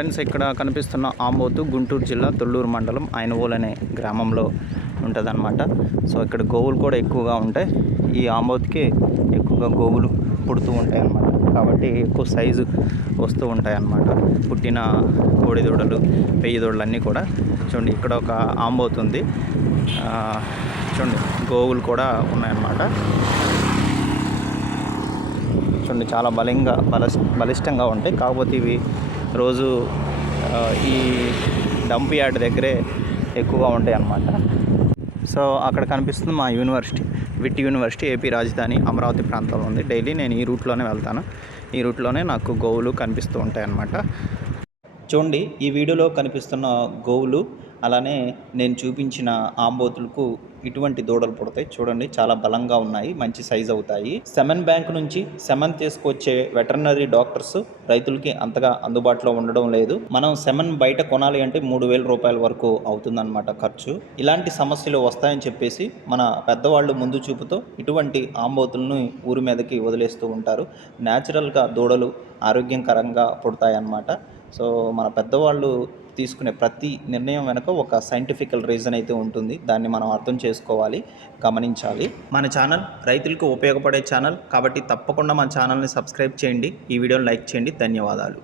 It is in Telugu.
ఫ్రెండ్స్ ఇక్కడ కనిపిస్తున్న ఆంబోతు గుంటూరు జిల్లా తొల్లూరు మండలం ఐనవోల్ అనే గ్రామంలో ఉంటుందన్నమాట. సో ఇక్కడ గోవులు కూడా ఎక్కువగా ఉంటాయి. ఈ ఆంబోతుకి ఎక్కువగా గోవులు పుడుతూ ఉంటాయి అన్నమాట కాబట్టి ఎక్కువ సైజు వస్తూ ఉంటాయి అన్నమాట పుట్టిన కోడి దూడలు పెయ్యి దూడలు అన్నీ కూడా. చూడండి ఇక్కడ ఒక ఆంబోతు ఉంది చూడండి గోవులు కూడా ఉన్నాయన్నమాట. చూడండి చాలా బలంగా బలస్ బలిష్టంగా ఉంటాయి. కాకపోతే ఇవి రోజు ఈ డంప్ యార్డ్ దగ్గరే ఎక్కువగా ఉంటాయి అన్నమాట. సో అక్కడ కనిపిస్తుంది మా యూనివర్సిటీ. విట్ యూనివర్సిటీ ఏపీ రాజధాని అమరావతి ప్రాంతంలో ఉంది. డైలీ నేను ఈ రూట్లోనే వెళ్తాను. ఈ రూట్లోనే నాకు గోవులు కనిపిస్తూ ఉంటాయి అన్నమాట చూడండి ఈ వీడియోలో కనిపిస్తున్న గోవులు అలానే నేను చూపించిన ఆంబోతులకు ఇటువంటి దూడలు పుడతాయి. చూడండి చాలా బలంగా ఉన్నాయి మంచి సైజ్ అవుతాయి. సెమన్ బ్యాంక్ నుంచి సెమన్ తీసుకొచ్చే వెటర్నరీ డాక్టర్స్ రైతులకి అంతగా అందుబాటులో ఉండడం లేదు. మనం సెమన్ బయట కొనాలి అంటే మూడు వేల రూపాయల వరకు అవుతుందన్నమాట ఖర్చు. ఇలాంటి సమస్యలు వస్తాయని చెప్పేసి మన పెద్దవాళ్ళు ముందు చూపుతో ఇటువంటి ఆంబోతులను ఊరి మీదకి వదిలేస్తూ ఉంటారు. న్యాచురల్గా దూడలు ఆరోగ్యకరంగా పుడతాయన్నమాట. సో మన పెద్దవాళ్ళు తీసుకునే ప్రతి నిర్ణయం వెనుక ఒక సైంటిఫికల్ రీజన్ అయితే ఉంటుంది. దాన్ని మనం అర్థం చేసుకోవాలి గమనించాలి. మన ఛానల్ రైతులకు ఉపయోగపడే ఛానల్ కాబట్టి తప్పకుండా మన ఛానల్ని సబ్స్క్రైబ్ చేయండి. ఈ వీడియోని లైక్ చేయండి. ధన్యవాదాలు.